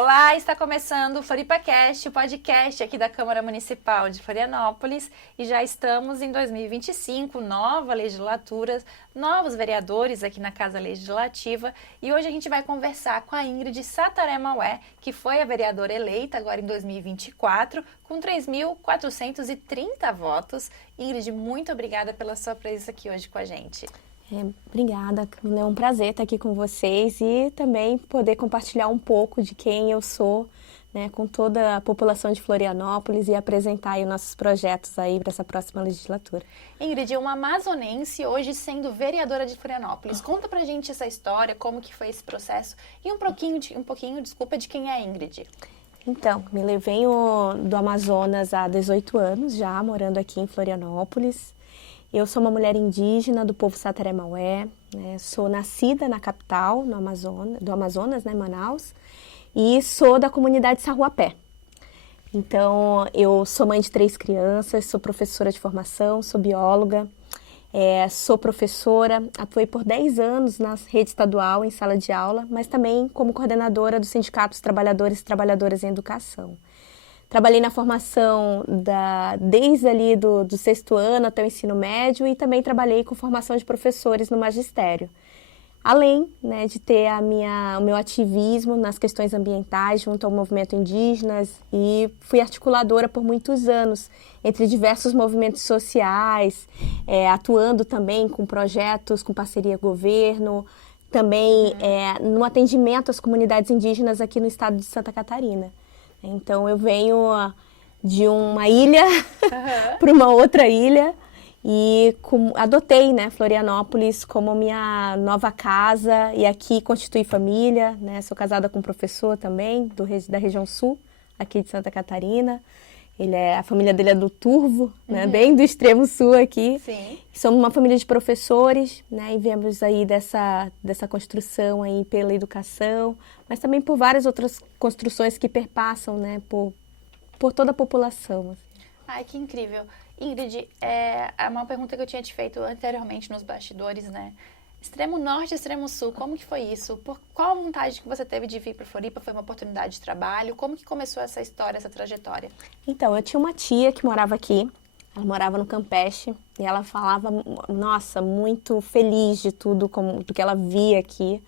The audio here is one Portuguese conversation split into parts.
Olá, está começando o FloripaCast, o podcast aqui da Câmara Municipal de Florianópolis, e já estamos em 2025, nova legislatura, novos vereadores aqui na Casa Legislativa, e hoje a gente vai conversar com a Ingrid Sataré Maué, que foi a vereadora eleita agora em 2024, com 3.430 votos. Ingrid, muito obrigada pela sua presença aqui hoje com a gente. Obrigada, Camila. É um prazer estar aqui com vocês e também poder compartilhar um pouco de quem eu sou, né, com toda a população de Florianópolis e apresentar aí os nossos projetos aí para essa próxima legislatura. Ingrid, uma amazonense hoje sendo vereadora de Florianópolis. Conta pra gente essa história, como que foi esse processo e um pouquinho, desculpa, de quem é a Ingrid. Então, eu venho do Amazonas há 18 anos já, morando aqui em Florianópolis. Eu sou uma mulher indígena do povo Sataré Maué, né? Sou nascida na capital, no Amazonas, né, Manaus, e sou da comunidade Sarruapé. Então, eu sou mãe de 3 crianças, sou professora de formação, sou bióloga, sou professora, atuei por 10 anos na rede estadual em sala de aula, mas também como coordenadora do Sindicato dos Trabalhadores e Trabalhadoras em Educação. Trabalhei na formação desde ali do 6º ano até o ensino médio e também trabalhei com formação de professores no magistério. Além, né, de ter o meu ativismo nas questões ambientais junto ao movimento indígenas, e fui articuladora por muitos anos entre diversos movimentos sociais, atuando também com projetos com parceria governo, também no atendimento às comunidades indígenas aqui no estado de Santa Catarina. Então, eu venho de uma ilha para uma outra ilha e adotei, né, Florianópolis como minha nova casa e aqui constitui família, né? Sou casada com um professor também da região sul, aqui de Santa Catarina. A família dele é do Turvo, né, bem do extremo sul aqui. Sim. Somos uma família de professores, né, e viemos aí dessa construção aí pela educação, mas também por várias outras construções que perpassam, né, por toda a população. Assim. Ai, que incrível. Ingrid, é uma pergunta que eu tinha te feito anteriormente nos bastidores, né? Extremo Norte e Extremo Sul, como que foi isso? Qual a vontade que você teve de vir para Floripa? Foi uma oportunidade de trabalho? Como que começou essa história, essa trajetória? Então, eu tinha uma tia que morava aqui, ela morava no Campeche, e ela falava, nossa, muito feliz de tudo, do que ela via aqui.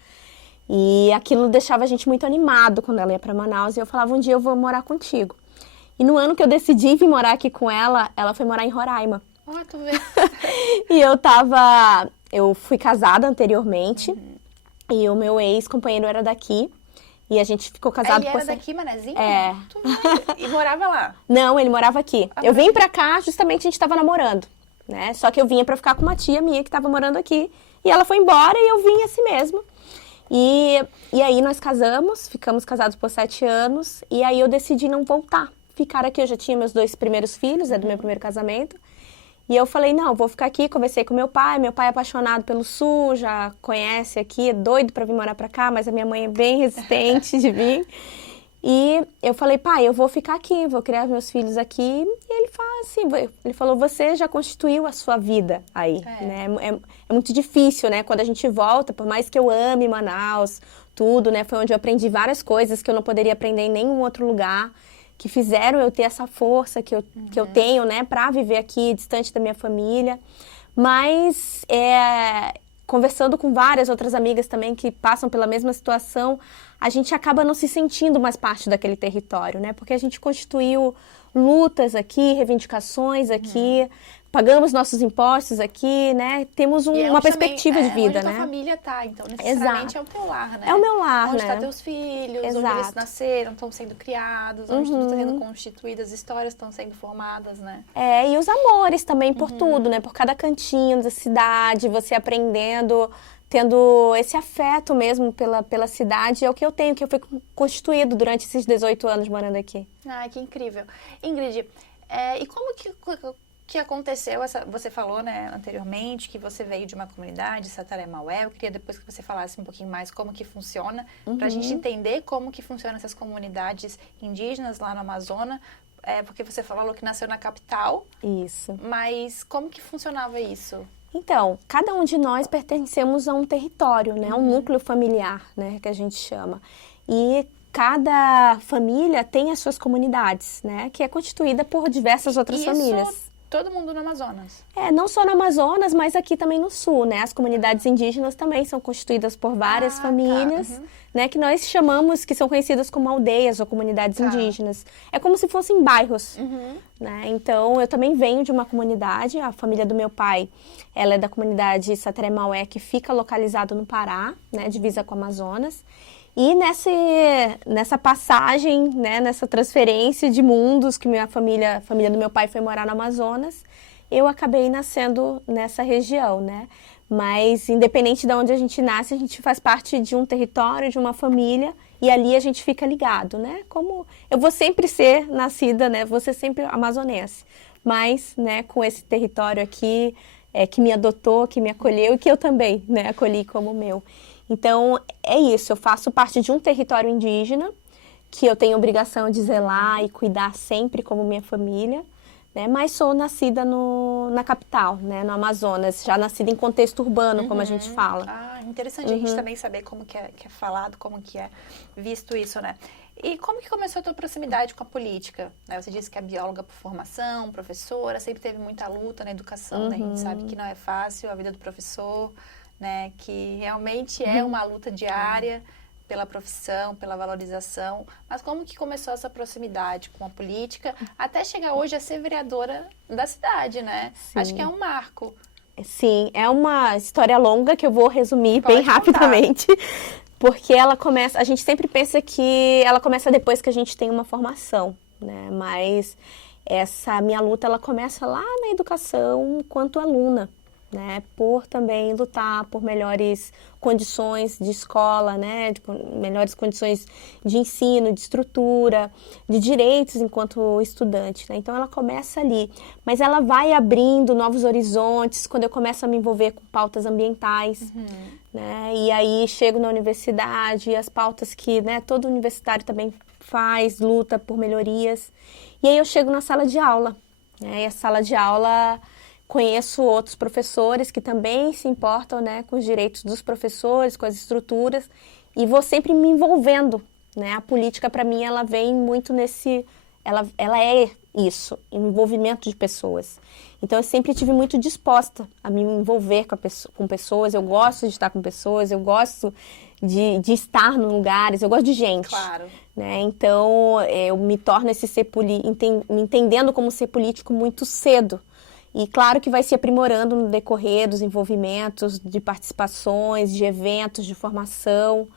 E aquilo deixava a gente muito animado quando ela ia para Manaus, e eu falava, um dia eu vou morar contigo. E no ano que eu decidi vir morar aqui com ela foi morar em Roraima. Oh, tu vê. E eu fui casada anteriormente, e o meu ex-companheiro era daqui, e a gente ficou casado... Ele era daqui, Manezinho? É. E morava lá? Não, ele morava aqui. Eu vim pra cá, justamente a gente tava namorando, né? Só que eu vinha pra ficar com uma tia minha que tava morando aqui, e ela foi embora e eu vim assim mesmo. E aí nós casamos, ficamos casados por 7 anos, e aí eu decidi não voltar, ficar aqui. Eu já tinha meus 2 primeiros filhos, do meu primeiro casamento. E eu falei, não, vou ficar aqui. Conversei com meu pai é apaixonado pelo Sul, já conhece aqui, é doido para vir morar para cá, mas a minha mãe é bem resistente de vir. E eu falei, pai, eu vou ficar aqui, vou criar meus filhos aqui. E ele falou, você já constituiu a sua vida aí, né? É muito difícil, né? Quando a gente volta, por mais que eu ame Manaus, tudo, né? Foi onde eu aprendi várias coisas que eu não poderia aprender em nenhum outro lugar, que fizeram eu ter essa força que eu tenho, né, para viver aqui, distante da minha família. Mas, conversando com várias outras amigas também que passam pela mesma situação, a gente acaba não se sentindo mais parte daquele território, né? Porque a gente constituiu lutas aqui, reivindicações aqui, pagamos nossos impostos aqui, né? Temos uma perspectiva de vida, onde né? A família tá, então necessariamente é o teu lar, né? É o meu lar, onde né? Onde tá teus filhos, onde eles nasceram, estão sendo criados, onde estão sendo constituídas, histórias estão sendo formadas, né? E os amores também por tudo, né? Por cada cantinho da cidade, você aprendendo, tendo esse afeto mesmo pela cidade. É o que eu tenho, que eu fui constituído durante esses 18 anos morando aqui. Ai, que incrível. Ingrid, e como que aconteceu, você falou, né, anteriormente, que você veio de uma comunidade, Sataré Maué. Eu queria depois que você falasse um pouquinho mais como que funciona, para a gente entender como que funcionam essas comunidades indígenas lá no Amazonas, porque você falou que nasceu na capital. Isso. Mas como que funcionava isso? Então, cada um de nós pertencemos a um território, né, um núcleo familiar, né, que a gente chama. E cada família tem as suas comunidades, né? Que é constituída por diversas outras famílias. Isso, todo mundo no Amazonas. Não só no Amazonas, mas aqui também no Sul, né? As comunidades indígenas também são constituídas por várias famílias, Tá. né? Que nós chamamos, que são conhecidas como aldeias ou comunidades indígenas. É como se fossem bairros, né? Então, eu também venho de uma comunidade, a família do meu pai, ela é da comunidade Sateré Maué, que fica localizado no Pará, né? Divisa com o Amazonas. E nessa passagem, né, nessa transferência de mundos que a família do meu pai foi morar no Amazonas, eu acabei nascendo nessa região, né? Mas independente de onde a gente nasce, a gente faz parte de um território, de uma família, e ali a gente fica ligado, né? Como eu vou sempre ser nascida, né? Vou ser sempre amazonense, mas, né, com esse território aqui, que me adotou, que me acolheu e que eu também, né, acolhi como meu. Então, é isso, eu faço parte de um território indígena que eu tenho obrigação de zelar e cuidar sempre como minha família, né? Mas sou nascida na capital, né? No Amazonas, já nascida em contexto urbano, como a gente fala. Ah, interessante a gente também saber como que é falado, como que é visto isso, né? E como que começou a tua proximidade com a política? Né? Você disse que é bióloga por formação, professora, sempre teve muita luta na educação, né? A gente sabe que não é fácil a vida do professor, né, que realmente é uma luta diária pela profissão, pela valorização. Mas como que começou essa proximidade com a política até chegar hoje a ser vereadora da cidade, né? Sim. Acho que é um marco. Sim, é uma história longa que eu vou resumir Pode bem rapidamente, porque ela começa, a gente sempre pensa que ela começa depois que a gente tem uma formação, né? Mas essa minha luta, ela começa lá na educação enquanto aluna, né, por também lutar por melhores condições de escola, né, tipo, melhores condições de ensino, de estrutura, de direitos enquanto estudante, né? Então ela começa ali, mas ela vai abrindo novos horizontes quando eu começo a me envolver com pautas ambientais, né? E aí chego na universidade, as pautas que, né, todo universitário também faz, luta por melhorias. E aí eu chego na sala de aula, né? E a sala de aula, conheço outros professores que também se importam, né, com os direitos dos professores, com as estruturas, e vou sempre me envolvendo, né? A política, para mim, ela vem muito ela é isso, envolvimento de pessoas. Então, eu sempre estive muito disposta a me envolver com pessoas, eu gosto de estar com pessoas, eu gosto de estar em lugares, eu gosto de gente. Claro. Né? Então, eu me torno me entendendo como ser político muito cedo. E claro que vai se aprimorando no decorrer dos envolvimentos, de participações, de eventos, de formação.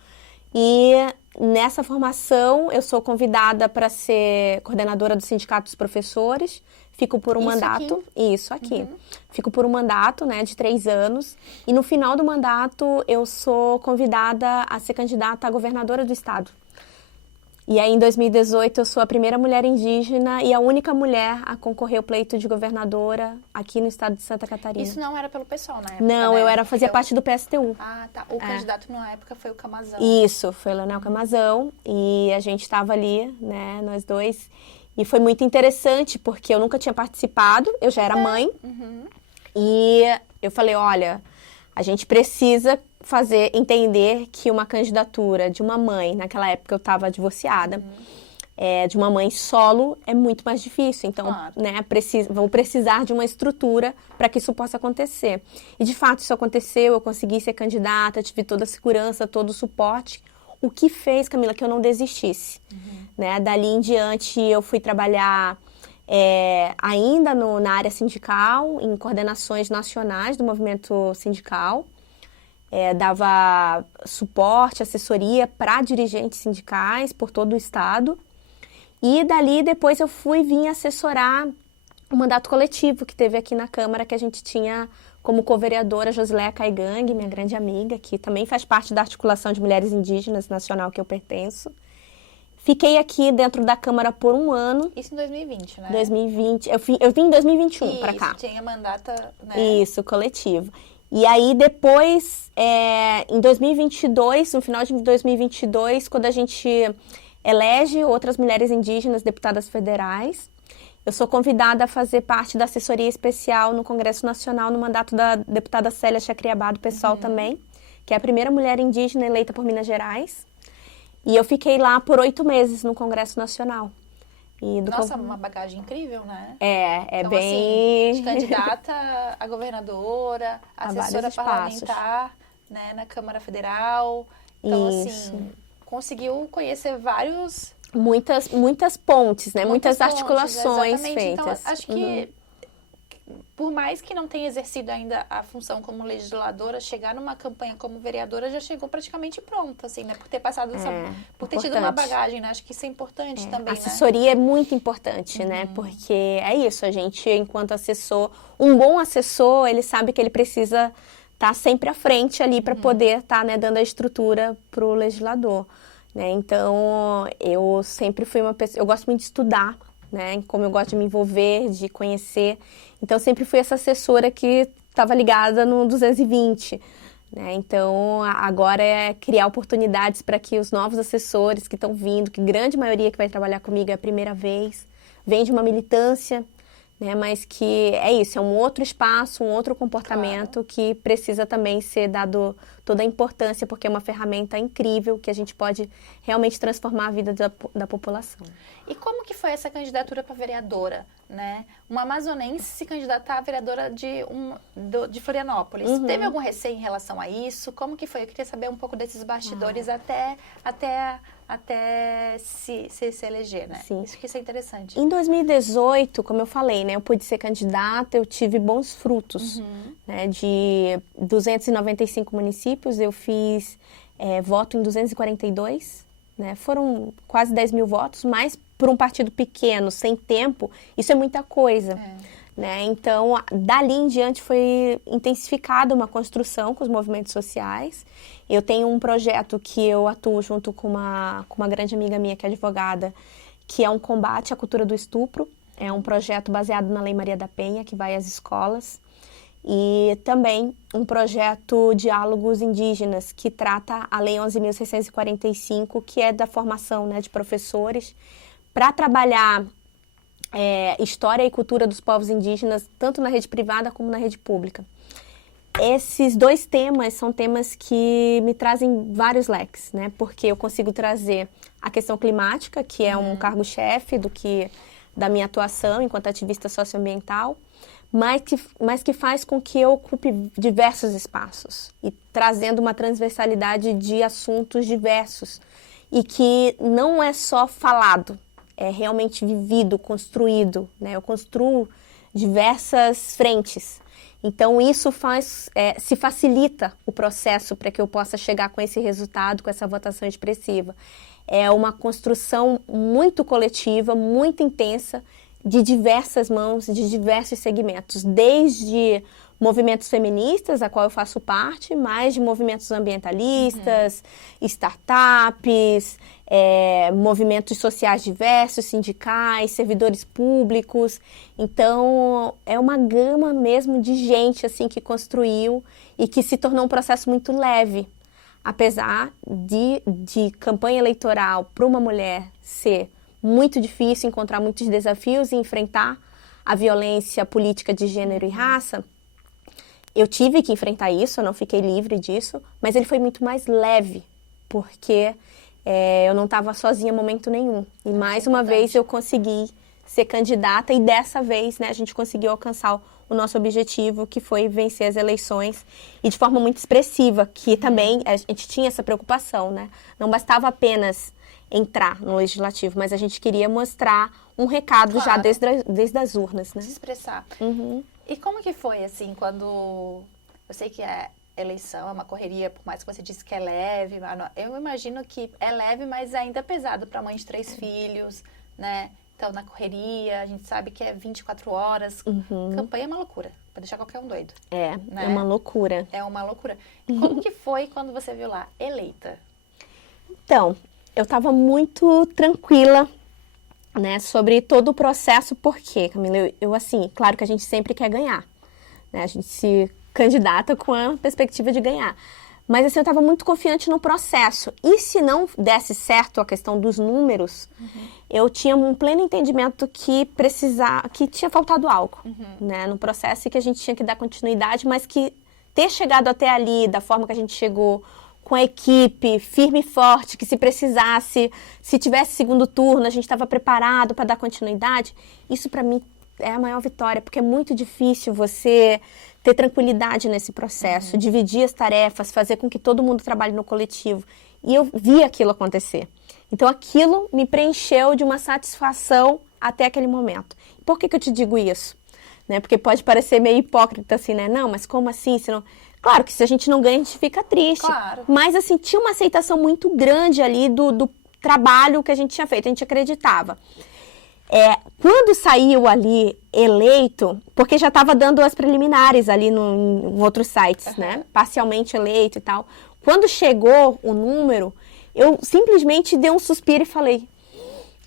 E nessa formação eu sou convidada para ser coordenadora do Sindicato dos Professores. Fico por um mandato. Isso aqui. Fico por um mandato, né, de 3 anos. E no final do mandato eu sou convidada a ser candidata a governadora do estado. E aí, em 2018, eu sou a primeira mulher indígena e a única mulher a concorrer ao pleito de governadora aqui no estado de Santa Catarina. Isso não era pelo PSOL na época, Não, né? eu fazia parte do PSTU. Ah, tá. O candidato na época foi o Camazão. Isso, foi o Leonel Camazão. E a gente estava ali, né, nós dois. E foi muito interessante, porque eu nunca tinha participado, eu já era mãe. E eu falei, olha, a gente precisa entender que uma candidatura de uma mãe, naquela época eu estava divorciada, de uma mãe solo é muito mais difícil. Então, Claro. né, vou precisar de uma estrutura para que isso possa acontecer. E de fato isso aconteceu, eu consegui ser candidata, tive toda a segurança, todo o suporte. O que fez, Camila, que eu não desistisse. Né? Dali em diante eu fui trabalhar ainda na área sindical, em coordenações nacionais do movimento sindical. Dava suporte, assessoria para dirigentes sindicais por todo o estado. E dali depois eu vim assessorar o mandato coletivo que teve aqui na Câmara, que a gente tinha como co-vereadora Josileia Caigang, minha grande amiga, que também faz parte da Articulação de Mulheres Indígenas Nacional que eu pertenço. Fiquei aqui dentro da Câmara por 1 ano. Isso em 2020, né? 2020. Eu vim em 2021 para cá. Isso, tinha mandata, né? Isso, coletivo. E aí depois, em 2022, no final de 2022, quando a gente elege outras mulheres indígenas deputadas federais, eu sou convidada a fazer parte da assessoria especial no Congresso Nacional no mandato da deputada Célia Chacriabá, do PSOL também, que é a primeira mulher indígena eleita por Minas Gerais. E eu fiquei lá por 8 meses no Congresso Nacional. Nossa, uma bagagem incrível, né? É Então, bem... assim, de candidata a governadora, assessora parlamentar, né, na Câmara Federal. Então, assim, conseguiu conhecer vários... Muitas pontes, né? Muitas pontes, articulações exatamente. feitas. Então, acho que, por mais que não tenha exercido ainda a função como legisladora, chegar numa campanha como vereadora já chegou praticamente pronta, assim, né? Por ter passado por ter tido uma bagagem, né? Acho que isso é importante também, a assessoria é muito importante, né? Porque é isso, a gente, enquanto assessor, um bom assessor, ele sabe que ele precisa estar sempre à frente ali para poder estar, né, dando a estrutura para o legislador, né? Então, eu sempre fui uma pessoa, eu gosto muito de estudar, né? Como eu gosto de me envolver, de conhecer. Então, sempre fui essa assessora que estava ligada no 220, né? Então, agora é criar oportunidades para que os novos assessores que estão vindo, que grande maioria que vai trabalhar comigo é a primeira vez, vem de uma militância, né? Mas que é isso, é um outro espaço, um outro comportamento que precisa também ser dado toda a importância, porque é uma ferramenta incrível que a gente pode realmente transformar a vida da população. E como que foi essa candidatura para vereadora, né? Uma amazonense se candidatar a vereadora de Florianópolis. Teve algum receio em relação a isso? Como que foi? Eu queria saber um pouco desses bastidores até se eleger, né? Sim. Isso que é interessante. Em 2018, como eu falei, né? Eu pude ser candidata, eu tive bons frutos, né? De 295 municípios, eu fiz voto em 242, né? Foram quase 10 mil votos, mas por um partido pequeno, sem tempo, isso é muita coisa. Né? Então, dali em diante foi intensificada uma construção com os movimentos sociais. Eu tenho um projeto que eu atuo junto com uma grande amiga minha, que é advogada, que é um combate à cultura do estupro. É um projeto baseado na Lei Maria da Penha, que vai às escolas. E também um projeto Diálogos Indígenas, que trata a Lei 11.645, que é da formação, né, de professores, para trabalhar história e cultura dos povos indígenas, tanto na rede privada como na rede pública. Esses dois temas são temas que me trazem vários leques, né? Porque eu consigo trazer a questão climática, que é um cargo-chefe da minha atuação enquanto ativista socioambiental, mas que faz com que eu ocupe diversos espaços e trazendo uma transversalidade de assuntos diversos e que não é só falado, é realmente vivido, construído, né? Eu construo diversas frentes. Então, isso se facilita o processo para que eu possa chegar com esse resultado, com essa votação expressiva. É uma construção muito coletiva, muito intensa, de diversas mãos, de diversos segmentos, desde movimentos feministas, a qual eu faço parte, mas de movimentos ambientalistas, startups, movimentos sociais diversos, sindicais, servidores públicos. Então, é uma gama mesmo de gente assim que construiu e que se tornou um processo muito leve. Apesar de campanha eleitoral para uma mulher ser muito difícil, encontrar muitos desafios e enfrentar a violência política de gênero e raça, eu tive que enfrentar isso, eu não fiquei livre disso, mas ele foi muito mais leve, porque eu não estava sozinha em momento nenhum. E mais uma vez eu consegui ser candidata e dessa vez, né, a gente conseguiu alcançar o nosso objetivo, que foi vencer as eleições e de forma muito expressiva, que também a gente tinha essa preocupação, né? Não bastava apenas entrar no legislativo, mas a gente queria mostrar um recado já desde as urnas, né? Se expressar. E como que foi, assim, quando... Eu sei que a eleição é uma correria, por mais que você disse que é leve, eu imagino que é leve, mas ainda é pesado para mãe de 3 filhos, né? Então, na correria, a gente sabe que é 24 horas. Campanha é uma loucura, para deixar qualquer um doido. É uma loucura. É uma loucura. E como que foi quando você viu lá, eleita? Então, eu estava muito tranquila, né, sobre todo o processo, porque, Camila, eu assim, claro que a gente sempre quer ganhar, né, a gente se candidata com a perspectiva de ganhar, mas assim, eu estava muito confiante no processo, e se não desse certo a questão dos números, eu tinha um pleno entendimento que tinha faltado algo, né, no processo e que a gente tinha que dar continuidade, mas que ter chegado até ali, da forma que a gente chegou, com a equipe, firme e forte, que se precisasse, se tivesse segundo turno, a gente estava preparado para dar continuidade. Isso para mim é a maior vitória, porque é muito difícil você ter tranquilidade nesse processo, dividir as tarefas, fazer com que todo mundo trabalhe no coletivo. E eu vi aquilo acontecer. Então aquilo me preencheu de uma satisfação até aquele momento. Por que eu te digo isso? Né? Porque pode parecer meio hipócrita assim, né? Não, mas como assim? Se não... Claro que se a gente não ganha, a gente fica triste. Claro. Mas assim, tinha uma aceitação muito grande ali do trabalho que a gente tinha feito, a gente acreditava. Quando saiu ali eleito, porque já estava dando as preliminares ali em outros sites, né? Parcialmente eleito e tal. Quando chegou o número, eu simplesmente dei um suspiro e falei,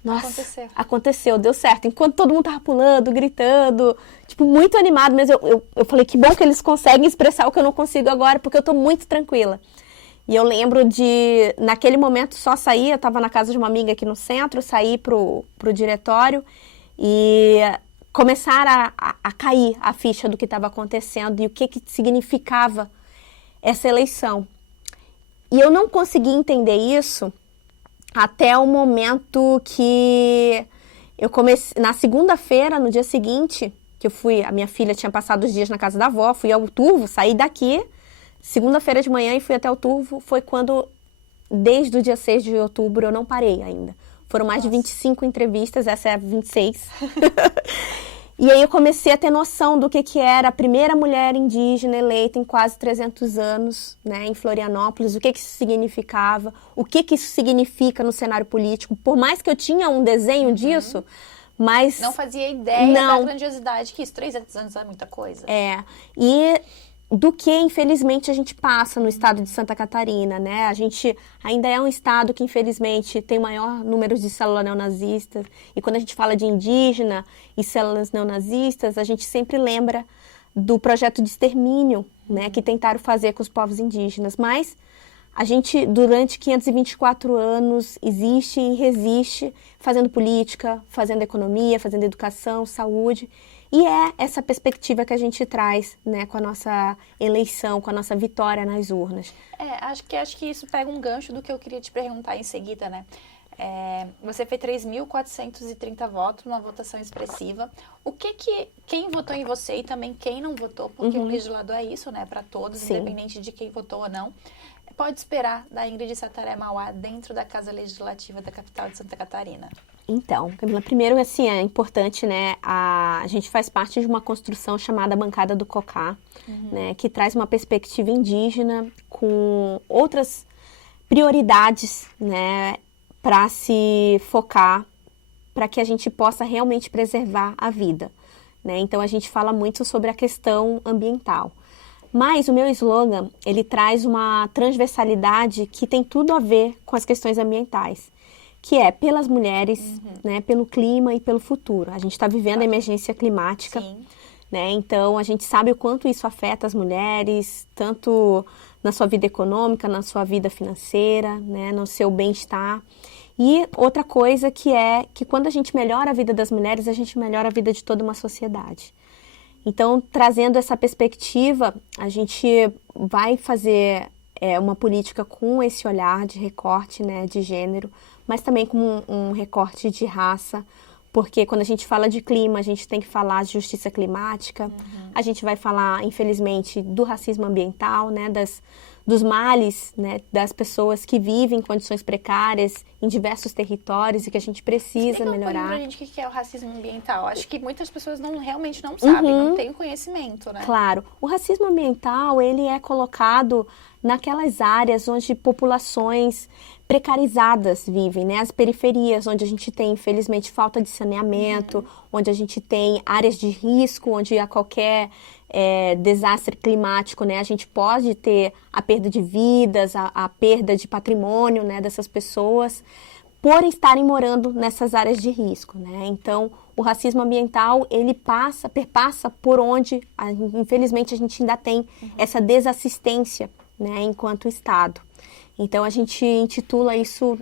nossa, aconteceu, deu certo. Enquanto todo mundo tava pulando, gritando, tipo, muito animado, mas eu falei, que bom que eles conseguem expressar o que eu não consigo agora, porque eu tô muito tranquila. E eu lembro de, naquele momento, só sair, eu estava na casa de uma amiga aqui no centro, saí pro diretório e começar a cair a ficha do que estava acontecendo e o que significava essa eleição. E eu não consegui entender isso até o momento que eu comecei, na segunda-feira, no dia seguinte, que eu fui, a minha filha tinha passado os dias na casa da avó, fui ao Turvo, saí daqui, segunda-feira de manhã e fui até o Turvo, foi quando, desde o dia 6 de outubro, eu não parei ainda. Foram mais de 25 entrevistas, essa é a 26. E aí eu comecei a ter noção do que era a primeira mulher indígena eleita em quase 300 anos, né, em Florianópolis, o que isso significava, o que isso significa no cenário político. Por mais que eu tinha um desenho disso, mas... Não fazia ideia da grandiosidade que isso, 300 anos é muita coisa. E do que, infelizmente, a gente passa no estado de Santa Catarina, né? A gente ainda é um estado que, infelizmente, tem o maior número de células neonazistas. E quando a gente fala de indígena e células neonazistas, a gente sempre lembra do projeto de extermínio, né? Que tentaram fazer com os povos indígenas. Mas a gente, durante 524 anos, existe e resiste fazendo política, fazendo economia, fazendo educação, saúde. E é essa perspectiva que a gente traz, né, com a nossa eleição, com a nossa vitória nas urnas. Acho que isso pega um gancho do que eu queria te perguntar em seguida, né? Você fez 3.430 votos, uma votação expressiva. Quem votou em você e também quem não votou, porque o legislador é isso, né, para todos, Sim. independente de quem votou ou não, pode esperar da Ingrid Sataré-Mauá dentro da Casa Legislativa da capital de Santa Catarina? Então, Camila, primeiro, assim, é importante, né, a gente faz parte de uma construção chamada Bancada do Cocá, né, que traz uma perspectiva indígena com outras prioridades, né, para se focar, para que a gente possa realmente preservar a vida, né, então a gente fala muito sobre a questão ambiental. Mas o meu slogan, ele traz uma transversalidade que tem tudo a ver com as questões ambientais, que é pelas mulheres, né, pelo clima e pelo futuro. A gente está vivendo a emergência climática, né, então a gente sabe o quanto isso afeta as mulheres, tanto na sua vida econômica, na sua vida financeira, né, no seu bem-estar. E outra coisa que é que quando a gente melhora a vida das mulheres, a gente melhora a vida de toda uma sociedade. Então, trazendo essa perspectiva, a gente vai fazer uma política com esse olhar de recorte, né, de gênero, mas também com um recorte de raça, porque quando a gente fala de clima, a gente tem que falar de justiça climática, a gente vai falar, infelizmente, do racismo ambiental, né, dos males, né, das pessoas que vivem em condições precárias em diversos territórios e que a gente precisa melhorar. Explica pra gente o que é o racismo ambiental. Acho que muitas pessoas realmente não sabem, não têm conhecimento, né? Claro. O racismo ambiental, ele é colocado naquelas áreas onde populações precarizadas vivem, né? As periferias, onde a gente tem, infelizmente, falta de saneamento, onde a gente tem áreas de risco, onde a qualquer desastre climático, né? A gente pode ter a perda de vidas, a perda de patrimônio, né, dessas pessoas, por estarem morando nessas áreas de risco, né? Então, o racismo ambiental, ele perpassa por onde, infelizmente, a gente ainda tem essa desassistência, né, enquanto Estado. Então, a gente intitula isso,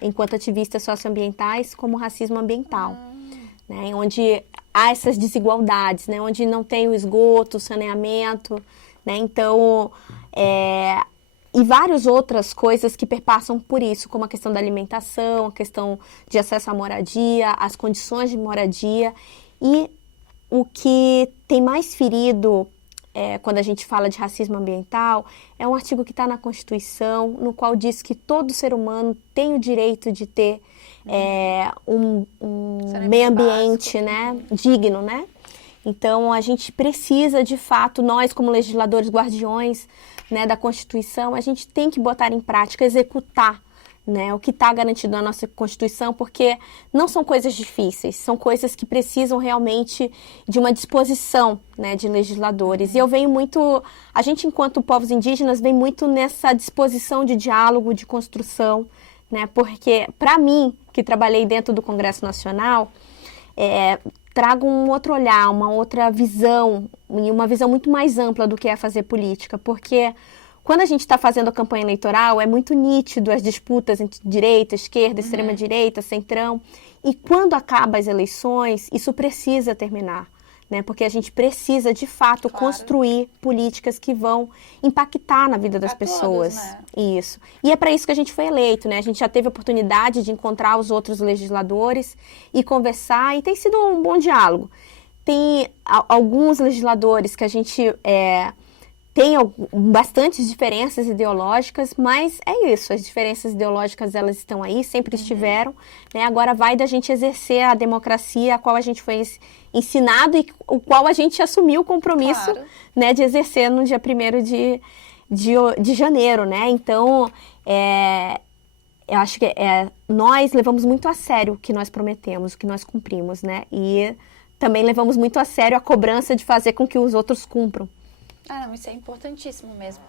enquanto ativistas socioambientais, como racismo ambiental, né, onde há essas desigualdades, né, onde não tem o esgoto, o saneamento, né, então, e várias outras coisas que perpassam por isso, como a questão da alimentação, a questão de acesso à moradia, as condições de moradia. E o que tem mais ferido quando a gente fala de racismo ambiental é um artigo que está na Constituição, no qual diz que todo ser humano tem o direito de ter um meio ambiente, né, digno, né? Então, a gente precisa, de fato, nós como legisladores guardiões, né, da Constituição, a gente tem que botar em prática, executar, né, o que está garantido na nossa Constituição, porque não são coisas difíceis, são coisas que precisam realmente de uma disposição, né, de legisladores. E eu venho muito, a gente enquanto povos indígenas vem muito nessa disposição de diálogo, de construção, né, porque para mim, que trabalhei dentro do Congresso Nacional, trago um outro olhar, uma outra visão, e uma visão muito mais ampla do que é fazer política, porque quando a gente está fazendo a campanha eleitoral, é muito nítido as disputas entre direita, esquerda, extrema-direita, centrão, e quando acabam as eleições, isso precisa terminar, né? Porque a gente precisa, de fato, construir políticas que vão impactar na vida das pessoas. Todos, né? Isso. E é para isso que a gente foi eleito, né? A gente já teve a oportunidade de encontrar os outros legisladores e conversar, e tem sido um bom diálogo. Tem alguns legisladores que a gente tem bastantes diferenças ideológicas, mas é isso, as diferenças ideológicas elas estão aí, sempre estiveram, né? Agora vai da gente exercer a democracia a qual a gente foi ensinado e o qual a gente assumiu o compromisso, né, de exercer no dia 1º de janeiro, né? Então, eu acho que nós levamos muito a sério o que nós prometemos, o que nós cumprimos, né? E também levamos muito a sério a cobrança de fazer com que os outros cumpram. Ah, não, isso é importantíssimo mesmo.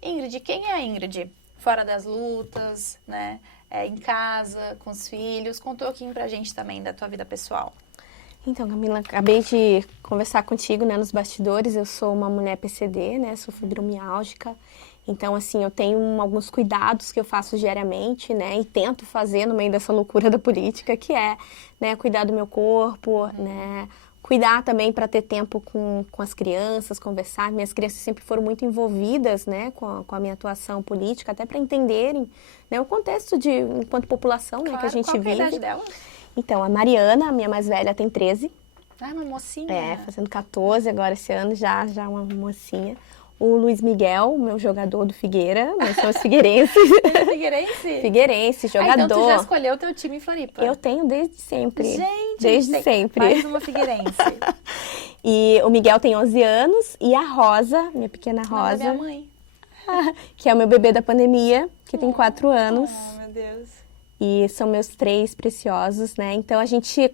Ingrid, quem é a Ingrid? Fora das lutas, né? Em casa, com os filhos. Conta um pouquinho pra gente também da tua vida pessoal. Então, Camila, acabei de conversar contigo, né, nos bastidores. Eu sou uma mulher PCD, né, sou fibromialgica. Então, assim, eu tenho alguns cuidados que eu faço diariamente, né, e tento fazer no meio dessa loucura da política, que é, né, cuidar do meu corpo, né, cuidar também para ter tempo com as crianças, conversar. Minhas crianças sempre foram muito envolvidas, né, com a minha atuação política, até para entenderem, né, o contexto enquanto população, né, que a gente qual vive. É a idade dela? Então, a Mariana, a minha mais velha, tem 13. Ah, uma mocinha. Fazendo 14 agora esse ano, já uma mocinha. O Luiz Miguel, meu jogador do Figueira, nós somos figueirenses. Figueirense? Figueirense, jogador. Então tu já escolheu o teu time em Floripa? Eu tenho desde sempre. Gente, desde sempre. Mais uma figueirense. E o Miguel tem 11 anos e a Rosa, minha pequena Rosa. Da minha mãe. Que é o meu bebê da pandemia, que tem 4 anos. Oh, meu Deus. E são meus 3 preciosos, né? Então a gente,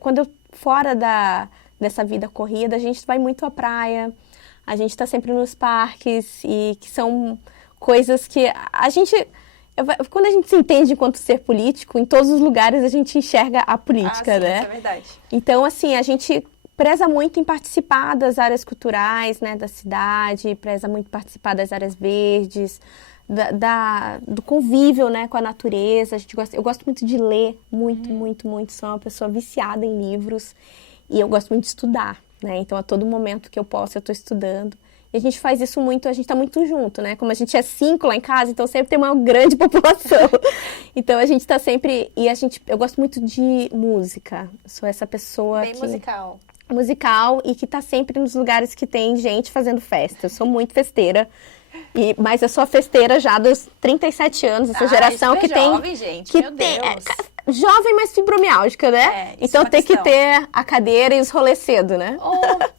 fora dessa vida corrida, a gente vai muito à praia. A gente está sempre nos parques e que são coisas que a gente... Quando a gente se entende enquanto ser político, em todos os lugares a gente enxerga a política, sim, né? Isso é verdade. Então, assim, a gente preza muito em participar das áreas culturais, né, da cidade, preza muito em participar das áreas verdes, do convívio, né, com a natureza. Eu gosto muito de ler, muito. Sou uma pessoa viciada em livros e eu gosto muito de estudar. Né? Então, a todo momento que eu posso, eu estou estudando. E a gente faz isso muito, a gente está muito junto, né? Como a gente é 5 lá em casa, então sempre tem uma grande população. Então, a gente está sempre... eu gosto muito de música. Sou essa pessoa Bem musical. Musical e que está sempre nos lugares que tem gente fazendo festa. Eu sou muito festeira. Mas eu sou a festeira já dos 37 anos, essa geração que tem... jovem, gente, meu Deus. Jovem, mas fibromialgica, né? Então tem que ter a cadeira e os rolês cedo, né?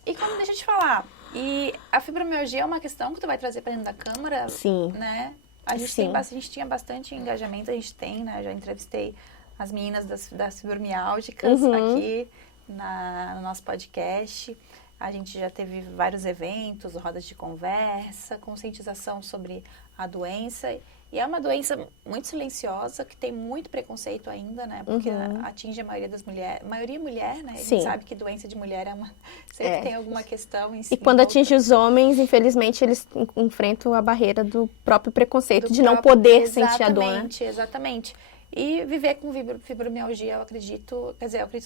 E como, deixa eu te falar, e a fibromialgia é uma questão que tu vai trazer para dentro da Câmara? Sim. Né? A gente tinha bastante engajamento, a gente tem, né? Já entrevistei as meninas das fibromiálgicas aqui no nosso podcast. A gente já teve vários eventos, rodas de conversa, conscientização sobre a doença. E é uma doença muito silenciosa, que tem muito preconceito ainda, né? Porque atinge a maioria das mulheres. A maioria é mulher, né? A gente sabe que doença de mulher sempre tem alguma questão em si. E quando atinge os homens, infelizmente, eles enfrentam a barreira do próprio preconceito, de não poder sentir a dor, né? Exatamente. E viver com fibromialgia, eu acredito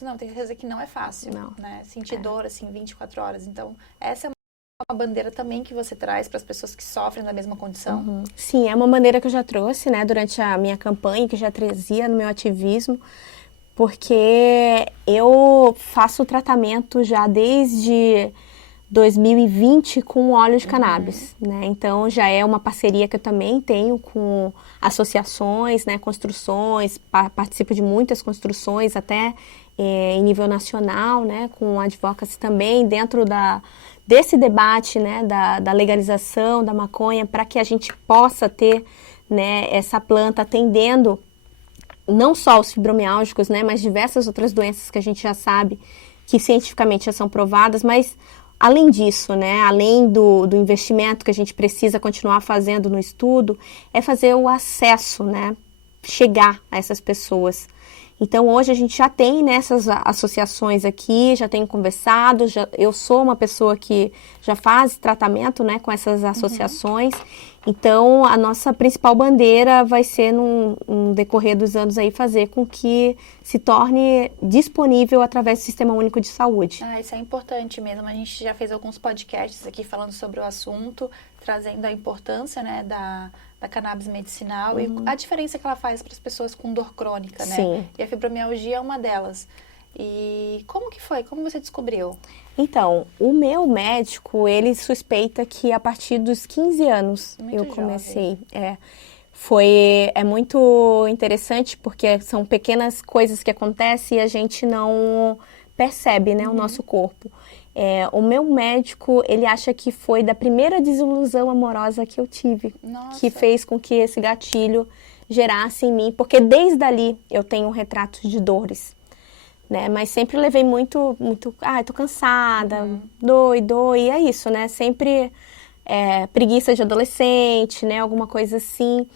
não, tenho certeza que não é fácil, né? Sentir dor, assim, 24 horas. Então, essa é uma bandeira também que você traz para as pessoas que sofrem da mesma condição? Sim, é uma bandeira que eu já trouxe, né, durante a minha campanha, que eu já trazia no meu ativismo, porque eu faço tratamento já desde 2020 com óleo de cannabis, né? Então já é uma parceria que eu também tenho com associações, né, construções, participo de muitas construções até em nível nacional, né, com advocacy também dentro desse debate, né, da legalização da maconha, para que a gente possa ter, né, essa planta atendendo não só os fibromialgicos, né, mas diversas outras doenças que a gente já sabe que cientificamente já são provadas, mas além disso, né, além do investimento que a gente precisa continuar fazendo no estudo, é fazer o acesso, né, chegar a essas pessoas. Então, hoje a gente já tem nessas associações aqui, já tenho conversado, eu sou uma pessoa que já faz tratamento, né, com essas associações. Então, a nossa principal bandeira vai ser, no decorrer dos anos aí, fazer com que se torne disponível através do Sistema Único de Saúde. Isso é importante mesmo. A gente já fez alguns podcasts aqui falando sobre o assunto, trazendo a importância, né, da cannabis medicinal e a diferença que ela faz para as pessoas com dor crônica, né? Sim. E a fibromialgia é uma delas. E como que foi? Como você descobriu? Então, o meu médico, ele suspeita que a partir dos 15 anos eu comecei. É muito interessante porque são pequenas coisas que acontecem e a gente não percebe, né, o nosso corpo. O meu médico, ele acha que foi da primeira desilusão amorosa que eu tive, que fez com que esse gatilho gerasse em mim, porque desde ali eu tenho um retrato de dores, né? Mas sempre levei muito, tô cansada, dou, e é isso, né? Sempre preguiça de adolescente, né? Alguma coisa assim.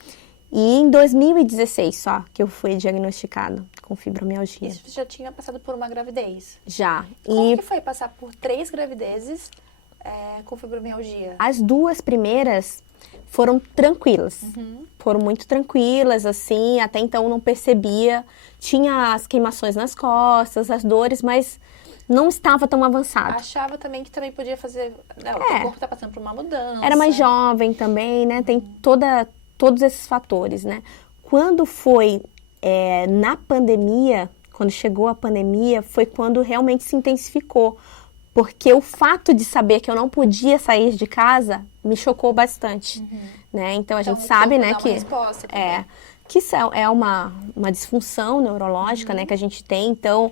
E em 2016 só que eu fui diagnosticado com fibromialgia. Isso, você já tinha passado por uma gravidez? Já. Como que foi passar por 3 gravidezes com fibromialgia? As 2 primeiras foram tranquilas. Foram muito tranquilas, assim, até então eu não percebia. Tinha as queimações nas costas, as dores, mas não estava tão avançado. Achava também que também podia fazer... Não, o corpo está passando por uma mudança. Era mais jovem também, né? Tem todos esses fatores, né? Quando foi na pandemia, quando chegou a pandemia, foi quando realmente se intensificou. Porque o fato de saber que eu não podia sair de casa me chocou bastante, né? Então a gente sabe, né, que é uma disfunção neurológica, né, que a gente tem. Então,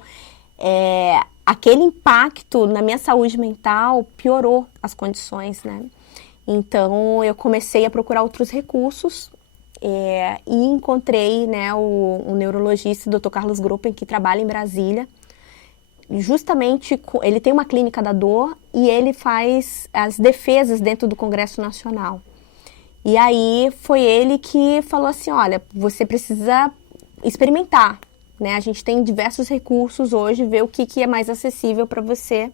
aquele impacto na minha saúde mental piorou as condições, né? Então, eu comecei a procurar outros recursos e encontrei, né, o neurologista, o Dr. Carlos Gruppen, que trabalha em Brasília. Justamente, ele tem uma clínica da dor e ele faz as defesas dentro do Congresso Nacional. E aí, foi ele que falou assim, olha, você precisa experimentar, né? A gente tem diversos recursos hoje, ver o que é mais acessível para você.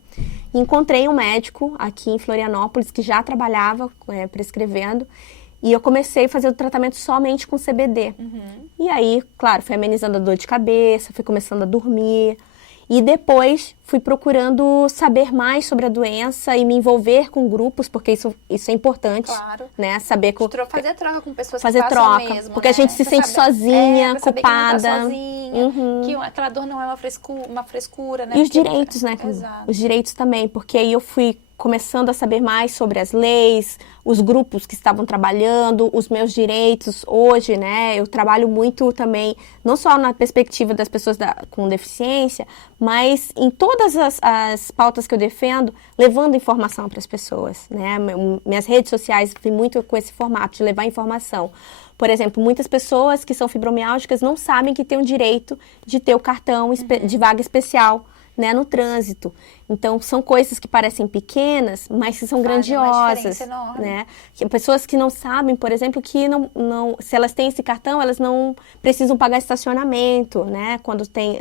Encontrei um médico aqui em Florianópolis que já trabalhava prescrevendo e eu comecei a fazer o tratamento somente com CBD. E aí, claro, fui amenizando a dor de cabeça, fui começando a dormir. E depois fui procurando saber mais sobre a doença e me envolver com grupos, porque isso é importante, né? Saber fazer troca com pessoas fazer que troca, passam mesmo, porque né? a gente se sente sozinha, culpada. Que não tá sozinha, que aquela dor não é uma frescura, né? E os direitos, né? Exato. Os direitos também, porque aí eu fui começando a saber mais sobre as leis, os grupos que estavam trabalhando, os meus direitos. Hoje, né, eu trabalho muito também, não só na perspectiva das pessoas com deficiência, mas em todas as pautas que eu defendo, levando informação para as pessoas, né? Minhas redes sociais vêm muito com esse formato de levar informação. Por exemplo, muitas pessoas que são fibromialgicas não sabem que têm o direito de ter o cartão de vaga especial, né, no trânsito. Então, são coisas que parecem pequenas, mas que são grandiosas, né? Pessoas que não sabem, por exemplo, que se elas têm esse cartão, elas não precisam pagar estacionamento, né? Quando tem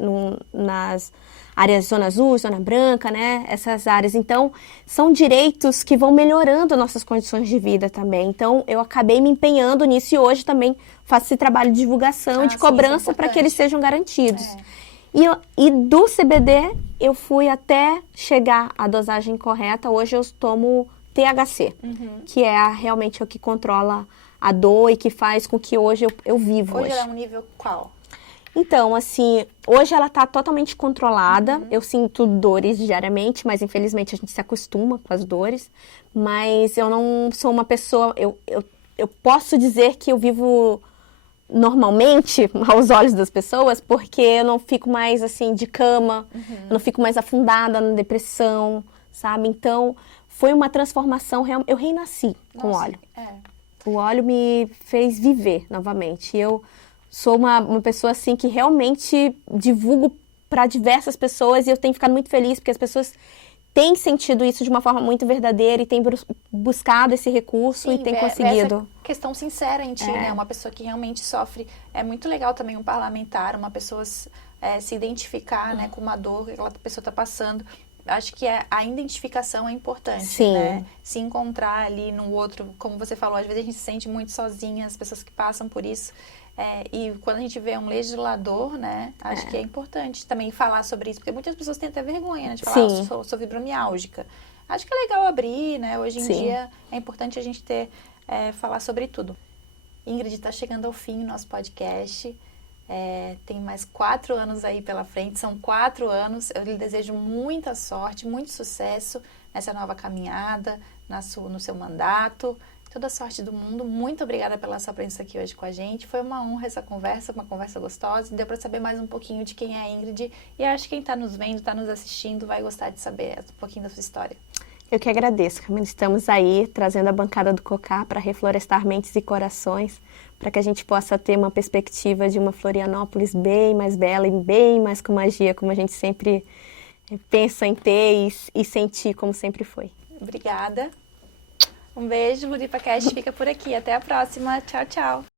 nas áreas zona azul, zona branca, né? Essas áreas. Então, são direitos que vão melhorando nossas condições de vida também. Então, eu acabei me empenhando nisso e hoje também faço esse trabalho de divulgação e de cobrança para que eles sejam garantidos. E do CBD, eu fui até chegar à dosagem correta. Hoje eu tomo THC, que é realmente o que controla a dor e que faz com que hoje eu vivo. Hoje ela é um nível qual? Então, assim, hoje ela tá totalmente controlada. Eu sinto dores diariamente, mas infelizmente a gente se acostuma com as dores. Mas eu não sou uma pessoa... Eu posso dizer que eu vivo normalmente aos olhos das pessoas, porque eu não fico mais, assim, de cama, eu não fico mais afundada na depressão, sabe? Então, foi uma transformação real. Eu renasci com o óleo. O óleo me fez viver novamente. Eu sou uma pessoa, assim, que realmente divulgo para diversas pessoas e eu tenho ficado muito feliz porque as pessoas têm sentido isso de uma forma muito verdadeira e têm buscado esse recurso e têm conseguido. Essa questão sincera em ti, né? Uma pessoa que realmente sofre. É muito legal também um parlamentar, uma pessoa se identificar, né, com uma dor que aquela pessoa está passando. Acho que a identificação é importante, né? Se encontrar ali no outro, como você falou, às vezes a gente se sente muito sozinha, as pessoas que passam por isso. E quando a gente vê um legislador, né, acho que é importante também falar sobre isso, porque muitas pessoas têm até vergonha, né, de falar, eu sou fibromialgica. Acho que é legal abrir, né, hoje em dia é importante a gente falar sobre tudo. Ingrid, está chegando ao fim o nosso podcast, tem mais 4 anos aí pela frente, são 4 anos, eu lhe desejo muita sorte, muito sucesso nessa nova caminhada, no seu mandato. Toda a sorte do mundo. Muito obrigada pela sua presença aqui hoje com a gente. Foi uma honra essa conversa, uma conversa gostosa. Deu para saber mais um pouquinho de quem é a Ingrid. E acho que quem está nos vendo, está nos assistindo, vai gostar de saber um pouquinho da sua história. Eu que agradeço, Camila. Estamos aí trazendo a bancada do Cocá para reflorestar mentes e corações, para que a gente possa ter uma perspectiva de uma Florianópolis bem mais bela e bem mais com magia, como a gente sempre pensa em ter e sentir como sempre foi. Obrigada. Um beijo, o LuripaCast fica por aqui. Até a próxima. Tchau, tchau.